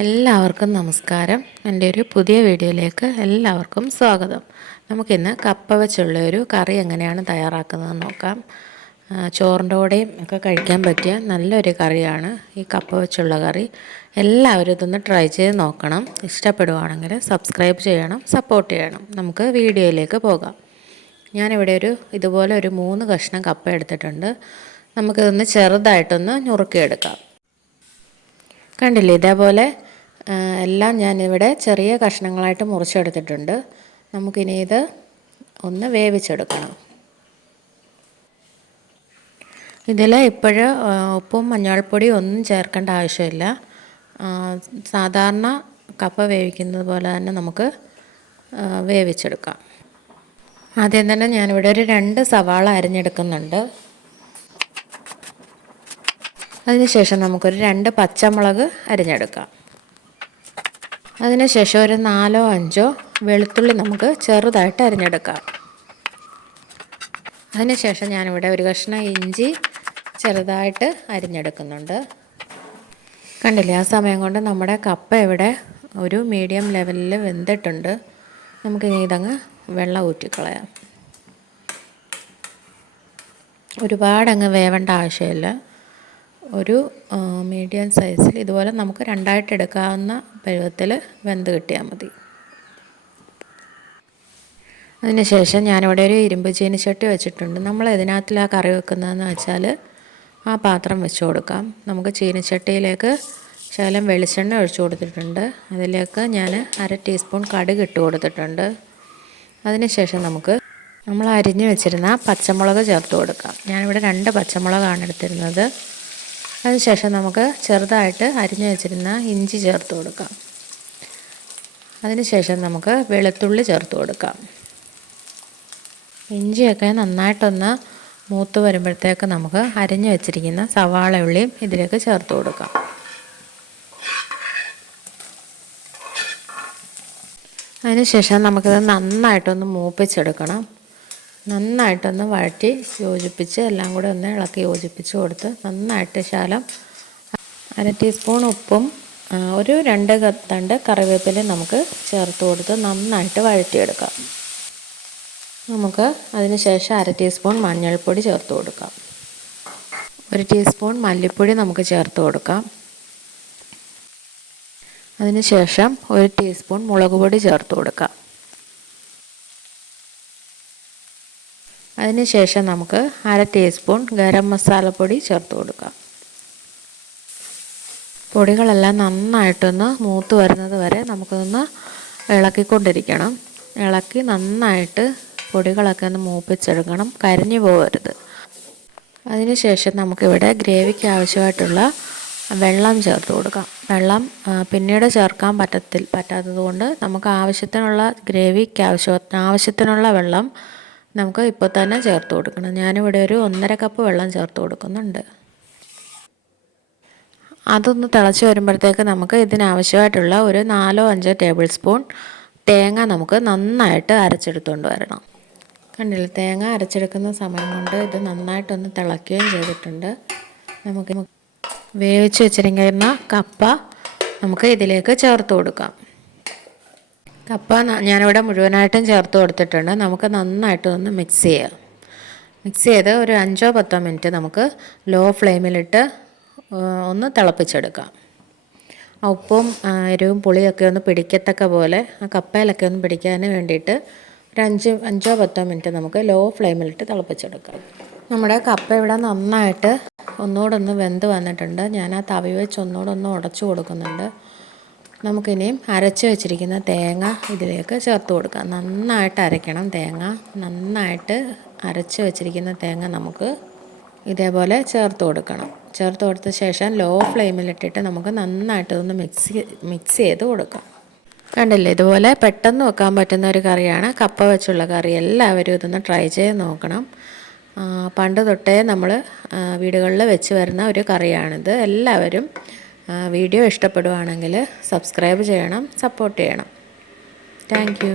എല്ലാവർക്കും നമസ്കാരം. എൻ്റെ ഒരു പുതിയ വീഡിയോയിലേക്ക് എല്ലാവർക്കും സ്വാഗതം. നമുക്കിന്ന് കപ്പ വെച്ചുള്ള ഒരു കറി എങ്ങനെയാണ് തയ്യാറാക്കുന്നതെന്ന് നോക്കാം. ചോറിൻ്റെ കൂടെയും ഒക്കെ കഴിക്കാൻ പറ്റിയ നല്ലൊരു കറിയാണ് ഈ കപ്പ വെച്ചുള്ള കറി. എല്ലാവരും ഇതൊന്ന് ട്രൈ ചെയ്ത് നോക്കണം. ഇഷ്ടപ്പെടുവാണെങ്കിൽ സബ്സ്ക്രൈബ് ചെയ്യണം, സപ്പോർട്ട് ചെയ്യണം. നമുക്ക് വീഡിയോയിലേക്ക് പോകാം. ഞാനിവിടെ ഇതുപോലെ ഒരു 3 കഷ്ണം കപ്പ എടുത്തിട്ടുണ്ട്. നമുക്കിതൊന്ന് ചെറുതായിട്ടൊന്ന് നുറുക്കിയെടുക്കാം. കണ്ടില്ലേ, ഇതേപോലെ എല്ലാം ഞാനിവിടെ ചെറിയ കഷ്ണങ്ങളായിട്ട് മുറിച്ചെടുത്തിട്ടുണ്ട്. നമുക്കിനി ഇത് ഒന്ന് വേവിച്ചെടുക്കണം. ഇതിൽ ഇപ്പോഴ് ഉപ്പും മഞ്ഞൾപ്പൊടിയും ഒന്നും ചേർക്കേണ്ട ആവശ്യമില്ല. സാധാരണ കപ്പ വേവിക്കുന്നത് പോലെ തന്നെ നമുക്ക് വേവിച്ചെടുക്കാം. ആദ്യം തന്നെ ഞാനിവിടെ ഒരു 2 സവാള അരിഞ്ഞെടുക്കുന്നുണ്ട്. അതിനുശേഷം നമുക്കൊരു 2 പച്ചമുളക് അരിഞ്ഞെടുക്കാം. അതിനുശേഷം ഒരു 4-5 വെളുത്തുള്ളി നമുക്ക് ചെറുതായിട്ട് അരിഞ്ഞെടുക്കാം. അതിനുശേഷം ഞാനിവിടെ ഒരു കഷ്ണം ഇഞ്ചി ചെറുതായിട്ട് അരിഞ്ഞെടുക്കുന്നുണ്ട്. കണ്ടില്ലേ, ആ സമയം കൊണ്ട് നമ്മുടെ കപ്പ ഇവിടെ ഒരു മീഡിയം ലെവലിൽ വെന്തിട്ടുണ്ട്. നമുക്കിനി ഇതങ്ങ് വെള്ളം ഊറ്റിക്കളയാം. ഒരുപാടങ്ങ് വേവേണ്ട ആവശ്യമില്ല. ഒരു മീഡിയം സൈസിൽ ഇതുപോലെ നമുക്ക് 2ആയിട്ട് എടുക്കാവുന്ന പരുവത്തിൽ വെന്ത് കിട്ടിയാൽ മതി. അതിനുശേഷം ഞാനിവിടെ ഒരു ഇരുമ്പ് ചീനിച്ചട്ടി വെച്ചിട്ടുണ്ട്. നമ്മൾ ഇതിനകത്തിലാണ് കറി വെക്കുന്നതെന്ന് വെച്ചാൽ ആ പാത്രം വെച്ച് കൊടുക്കാം. നമുക്ക് ചീനിച്ചട്ടിയിലേക്ക് ശകലം വെളിച്ചെണ്ണ ഒഴിച്ചു കൊടുത്തിട്ടുണ്ട്. അതിലേക്ക് ഞാൻ 1/2 ടീസ്പൂൺ കടുക് ഇട്ട് കൊടുത്തിട്ടുണ്ട്. അതിനുശേഷം നമ്മൾ അരിഞ്ഞ് വെച്ചിരുന്ന പച്ചമുളക് ചേർത്ത് കൊടുക്കാം. ഞാനിവിടെ 2 പച്ചമുളകാണ് എടുത്തിരുന്നത്. അതിനുശേഷം നമുക്ക് ചെറുതായിട്ട് അരിഞ്ഞു വെച്ചിരുന്ന ഇഞ്ചി ചേർത്ത് കൊടുക്കാം. അതിനുശേഷം നമുക്ക് വെളുത്തുള്ളി ചേർത്ത് കൊടുക്കാം. ഇഞ്ചിയൊക്കെ നന്നായിട്ടൊന്ന് മൂത്ത് വരുമ്പോഴത്തേക്ക് നമുക്ക് അരിഞ്ഞു വെച്ചിരിക്കുന്ന സവാള ഉള്ളിയും ഇതിലേക്ക് ചേർത്ത് കൊടുക്കാം. അതിനുശേഷം നമുക്കിത് നന്നായിട്ടൊന്ന് മൂപ്പിച്ചെടുക്കണം. നന്നായിട്ടൊന്ന് വഴറ്റി യോജിപ്പിച്ച് എല്ലാം കൂടെ ഒന്ന് ഇളക്കി യോജിപ്പിച്ച് കൊടുത്ത് നന്നായിട്ട് ശകലം 1/2 ടീസ്പൂൺ ഉപ്പും ഒരു 2 തണ്ട് കറിവേപ്പിലയും നമുക്ക് ചേർത്ത് കൊടുത്ത് നന്നായിട്ട് വഴറ്റിയെടുക്കാം. നമുക്ക് അതിന് ശേഷം 1/2 ടീസ്പൂൺ മഞ്ഞൾപ്പൊടി ചേർത്ത് കൊടുക്കാം. 1 ടീസ്പൂൺ മല്ലിപ്പൊടി നമുക്ക് ചേർത്ത് കൊടുക്കാം. അതിന് ശേഷം 1 ടീസ്പൂൺ മുളക് പൊടി ചേർത്ത് കൊടുക്കാം. അതിനുശേഷം നമുക്ക് 1/2 ടീസ്പൂൺ ഗരം മസാലപ്പൊടി ചേർത്ത് കൊടുക്കാം. പൊടികളെല്ലാം നന്നായിട്ടൊന്ന് മൂത്ത് വരുന്നത് വരെ നമുക്കൊന്ന് ഇളക്കിക്കൊണ്ടിരിക്കണം. ഇളക്കി നന്നായിട്ട് പൊടികളൊക്കെ ഒന്ന് മൂപ്പിച്ചെടുക്കണം, കരിഞ്ഞു പോകരുത്. അതിനുശേഷം നമുക്കിവിടെ ഗ്രേവിക്ക് ആവശ്യമായിട്ടുള്ള വെള്ളം ചേർത്ത് കൊടുക്കാം. വെള്ളം പിന്നീട് ചേർക്കാൻ പറ്റാത്തത് കൊണ്ട് നമുക്ക് ആവശ്യത്തിനുള്ള ഗ്രേവിക്ക് ആവശ്യത്തിനുള്ള വെള്ളം നമുക്ക് ഇപ്പോൾ തന്നെ ചേർത്ത് കൊടുക്കണം. ഞാനിവിടെ ഒരു 1.5 കപ്പ് വെള്ളം ചേർത്ത് കൊടുക്കുന്നുണ്ട്. അതൊന്ന് തിളച്ച് വരുമ്പോഴത്തേക്ക് നമുക്ക് ഇതിനാവശ്യമായിട്ടുള്ള ഒരു 4-5 ടേബിൾ സ്പൂൺ തേങ്ങ നമുക്ക് നന്നായിട്ട് അരച്ചെടുത്തുകൊണ്ട് വരണം. കണ്ടില്ലേ, തേങ്ങ അരച്ചെടുക്കുന്ന സമയം കൊണ്ട് ഇത് നന്നായിട്ടൊന്ന് തിളയ്ക്കുകയും ചെയ്തിട്ടുണ്ട്. നമുക്ക് വേവിച്ച് വെച്ചിരിക്കുന്ന കപ്പ നമുക്ക് ഇതിലേക്ക് ചേർത്ത് കൊടുക്കാം. കപ്പ ഞാനിവിടെ മുഴുവനായിട്ടും ചേർത്ത് കൊടുത്തിട്ടുണ്ട്. നമുക്ക് നന്നായിട്ട് ഒന്ന് മിക്സ് ചെയ്യാം. മിക്സ് ചെയ്ത് ഒരു 5-10 മിനിറ്റ് നമുക്ക് ലോ ഫ്ലെയിമിലിട്ട് ഒന്ന് തിളപ്പിച്ചെടുക്കാം. ഉപ്പും എരിവും പുളിയൊക്കെ ഒന്ന് പിടിക്കത്തക്ക പോലെ ആ കപ്പയിലൊക്കെ ഒന്ന് പിടിക്കാൻ വേണ്ടിയിട്ട് ഒരു 5-10 മിനിറ്റ് നമുക്ക് ലോ ഫ്ലെയിമിലിട്ട് തിളപ്പിച്ചെടുക്കാം. നമ്മുടെ കപ്പ ഇവിടെ നന്നായിട്ട് ഒന്നുകൂടെ ഒന്ന് വെന്ത് വന്നിട്ടുണ്ട്. ഞാൻ ആ തവി വെച്ച് ഒന്നുകൂടെ ഒന്ന് ഉടച്ചു കൊടുക്കുന്നുണ്ട്. നമുക്കിനിയും അരച്ച് വെച്ചിരിക്കുന്ന തേങ്ങ ഇതിലേക്ക് ചേർത്ത് കൊടുക്കാം. നന്നായിട്ട് അരയ്ക്കണം. തേങ്ങ നന്നായിട്ട് അരച്ച് വെച്ചിരിക്കുന്ന തേങ്ങ നമുക്ക് ഇതേപോലെ ചേർത്ത് കൊടുക്കണം. ചേർത്ത് കൊടുത്ത ശേഷം ലോ ഫ്ലെയിമിലിട്ടിട്ട് നമുക്ക് നന്നായിട്ട് ഒന്ന് മിക്സ് ചെയ്ത് കൊടുക്കാം. കണ്ടില്ലേ, ഇതുപോലെ പെട്ടെന്ന് വെക്കാൻ പറ്റുന്ന ഒരു കറിയാണ് കപ്പ വെച്ചുള്ള കറി. എല്ലാവരും ഇതൊന്ന് ട്രൈ ചെയ്ത് നോക്കണം. പണ്ട് തൊട്ടേ നമ്മൾ വീടുകളിൽ വെച്ച് വരുന്ന ഒരു കറിയാണിത്. എല്ലാവരും വീഡിയോ ഇഷ്ടപ്പെടുവാണെങ്കിൽ സബ്സ്ക്രൈബ് ചെയ്യണം, സപ്പോർട്ട് ചെയ്യണം. Thank you.